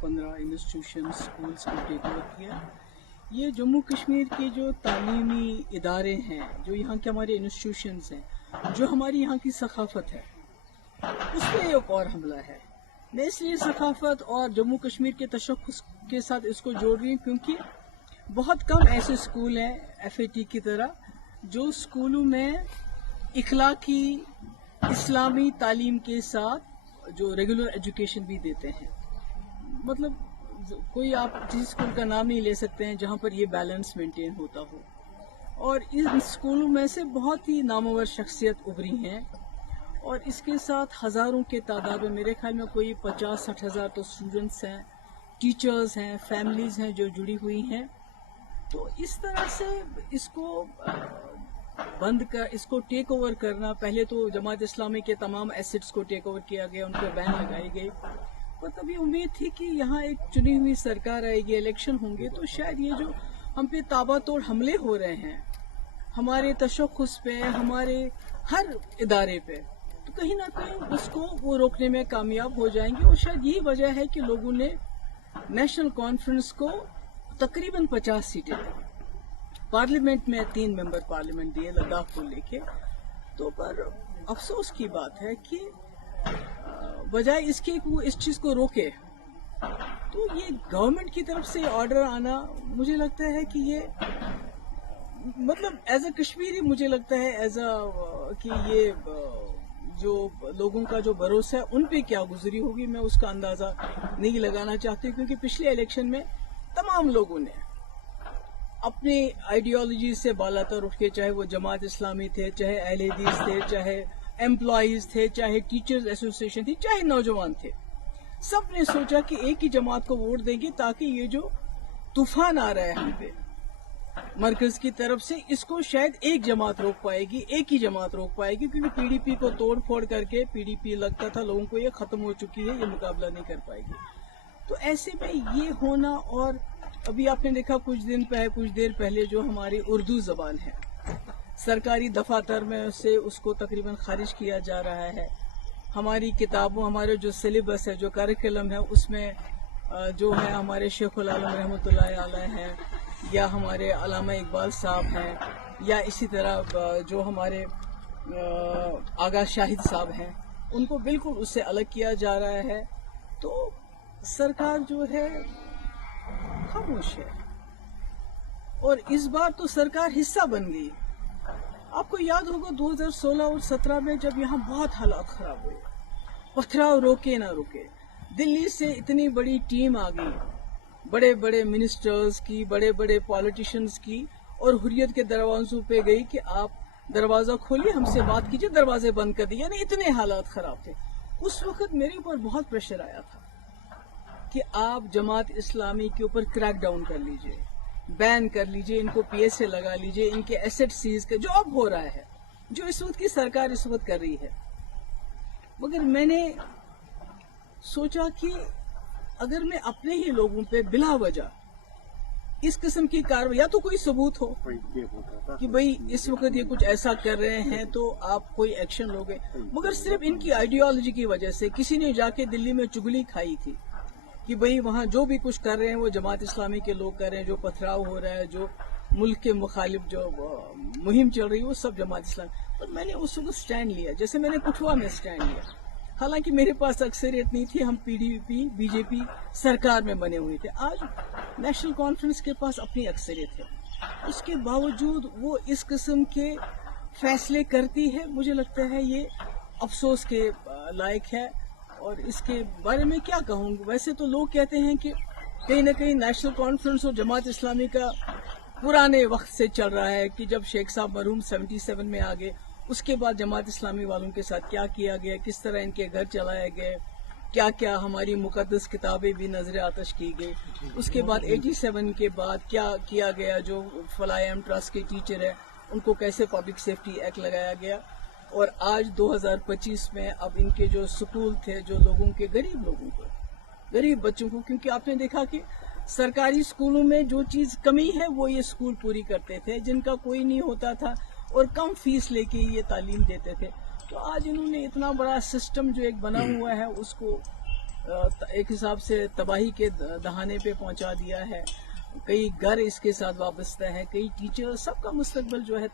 15 institution schools को take over किया। ये जम्मू कश्मीर के जो तालीमी इदारे हैं, जो यहाँ के हमारे इंस्टीट्यूशंस हैं, जो हमारी यहाँ की सकाफत है, उस पर एक और हमला है। मैं इसलिए सकाफत और जम्मू कश्मीर के तशख्खुस के साथ इसको जोड़ रही हूँ क्योंकि बहुत कम ऐसे स्कूल हैं FAT की तरह जो स्कूलों में इखलाकी इस्लामी तालीम के साथ जो रेगुलर एजुकेशन भी देते हैं। मतलब कोई आप जिस स्कूल का नाम नहीं ले सकते हैं जहाँ पर ये बैलेंस मेंटेन होता हो। और इन स्कूलों में से बहुत ही नामवर शख्सियत उभरी हैं और इसके साथ हज़ारों के तादाद में, मेरे ख्याल में कोई 50-60 हज़ार तो स्टूडेंट्स हैं, टीचर्स हैं, फैमिलीज़ हैं जो जुड़ी हुई हैं। तो इस तरह से इसको इसको टेक ओवर करना, पहले तो जमात इस्लामी के तमाम एसेट्स को टेक ओवर किया गया, उन पर बैन लगाई गई। पर तभी उम्मीद थी कि यहाँ एक चुनी हुई सरकार आएगी, इलेक्शन होंगे, तो शायद ये जो हम पे ताबड़तोड़ हमले हो रहे हैं हमारे तशख्खुस पे, हमारे हर इदारे पे, तो कहीं ना कहीं उसको वो रोकने में कामयाब हो जाएंगे। और शायद यही वजह है कि लोगों ने नेशनल कॉन्फ्रेंस को तकरीबन 50 सीटें दी। पार्लियामेंट में 3 मेंबर पार्लियामेंट दिए लद्दाख को लेके। तो पर अफसोस की बात है कि बजाय इसके वो इस चीज को रोके, तो ये गवर्नमेंट की तरफ से ऑर्डर आना, मुझे लगता है कि ये मतलब एज अ कश्मीरी मुझे लगता है कि ये जो लोगों का जो भरोसा है उन पे क्या गुजरी होगी, मैं उसका अंदाजा नहीं लगाना चाहती। क्योंकि पिछले इलेक्शन में तमाम लोगों ने अपनी आइडियोलॉजी से बालातर उठ के, चाहे वो जमात इस्लामी थे, चाहे अहले हदीस थे, चाहे एम्प्लॉयज थे, चाहे टीचर्स एसोसिएशन थी, चाहे नौजवान थे, सब ने सोचा कि एक ही जमात को वोट देंगे ताकि ये जो तूफान आ रहा है हम पे मरकज की तरफ से, इसको शायद एक जमात रोक पाएगी, एक ही जमात रोक पाएगी। क्योंकि PDP को तोड़ फोड़ करके PDP लगता था लोगों को ये खत्म हो चुकी है, ये मुकाबला नहीं कर पाएगी। तो ऐसे में ये होना, और अभी आपने देखा कुछ देर पहले जो हमारी उर्दू जबान है सरकारी दफातर में से उसको तकरीबन खारिज किया जा रहा है। हमारी किताबों, हमारे जो सिलेबस है, जो करिकुलम है, उसमें जो है हमारे शेखुल आलम रहमतुल्लाह अलैह हैं, या हमारे अल्लामा इकबाल साहब हैं, या इसी तरह जो हमारे आगा शाहिद साहब हैं, उनको बिल्कुल उससे अलग किया जा रहा है। तो सरकार जो है खामोश है। और इस बार तो सरकार हिस्सा बन गई। आपको याद होगा 2016 और 17 में जब यहाँ बहुत हालात खराब हुए, पथराव रोके ना रुके, दिल्ली से इतनी बड़ी टीम आ गई, बड़े बड़े मिनिस्टर्स की, बड़े बड़े पॉलिटिशियंस की, और हुर्रियत के दरवाजों पे गई कि आप दरवाजा खोलिए, हमसे बात कीजिए, दरवाजे बंद कर दिए। यानी इतने हालात खराब थे। उस वक्त मेरे ऊपर बहुत प्रेशर आया था कि आप जमात इस्लामी के ऊपर क्रैक डाउन कर लीजिए, बैन कर लीजिए, इनको PSA लगा लीजिए, इनके एसेट सीज कर, जो अब हो रहा है, जो इस वक्त की सरकार इस वक्त कर रही है। मगर मैंने सोचा कि अगर मैं अपने ही लोगों पे बिला वजह इस किस्म की कार्रवाई, या तो कोई सबूत हो कि भाई इस वक्त ये कुछ ऐसा कर रहे हैं तो आप कोई एक्शन लोगे, मगर सिर्फ इनकी आइडियोलॉजी की वजह से किसी ने जाके दिल्ली में चुगली खाई थी कि भाई वहाँ जो भी कुछ कर रहे हैं वो जमात इस्लामी के लोग कर रहे हैं, जो पथराव हो रहा है, जो मुल्क के मुखालिफ जो मुहिम चल रही है, वो सब जमात इस्लामी। तो मैंने उस वक्त स्टैंड लिया, जैसे मैंने कठुआ में स्टैंड लिया। हालांकि मेरे पास अक्सरियत नहीं थी, हम PDP BJP सरकार में बने हुए थे। आज नेशनल कॉन्फ्रेंस के पास अपनी अक्सरियत है, उसके बावजूद वो इस किस्म के फैसले करती है। मुझे लगता है ये अफसोस के लायक है। और इसके बारे में क्या कहूँगी, वैसे तो लोग कहते हैं कि कहीं ना कहीं नेशनल कॉन्फ्रेंस और जमात इस्लामी का पुराने वक्त से चल रहा है कि जब शेख साहब मरहूम 77 में आ गए, उसके बाद जमात इस्लामी वालों के साथ क्या किया गया, किस तरह इनके घर चलाए गए, क्या क्या हमारी मुकद्दस किताबें भी नजर आतश की गई, उसके बाद 87 के बाद क्या किया गया, जो फलायम ट्रस्ट के टीचर है उनको कैसे पब्लिक सेफ्टी एक्ट लगाया गया। और आज 2025 में अब इनके जो स्कूल थे, जो लोगों के गरीब लोगों को, गरीब बच्चों को, क्योंकि आपने देखा कि सरकारी स्कूलों में जो चीज कमी है वो ये स्कूल पूरी करते थे, जिनका कोई नहीं होता था और कम फीस लेके ये तालीम देते थे। तो आज इन्होंने इतना बड़ा सिस्टम जो एक बना हुआ है उसको ایک حساب سے تباہی کے دہانے پہ پہنچا دیا ہے. کئی گھر اس کے ساتھ وابستہ ہے, کئی ٹیچر, سب کا مستقبل جو ہے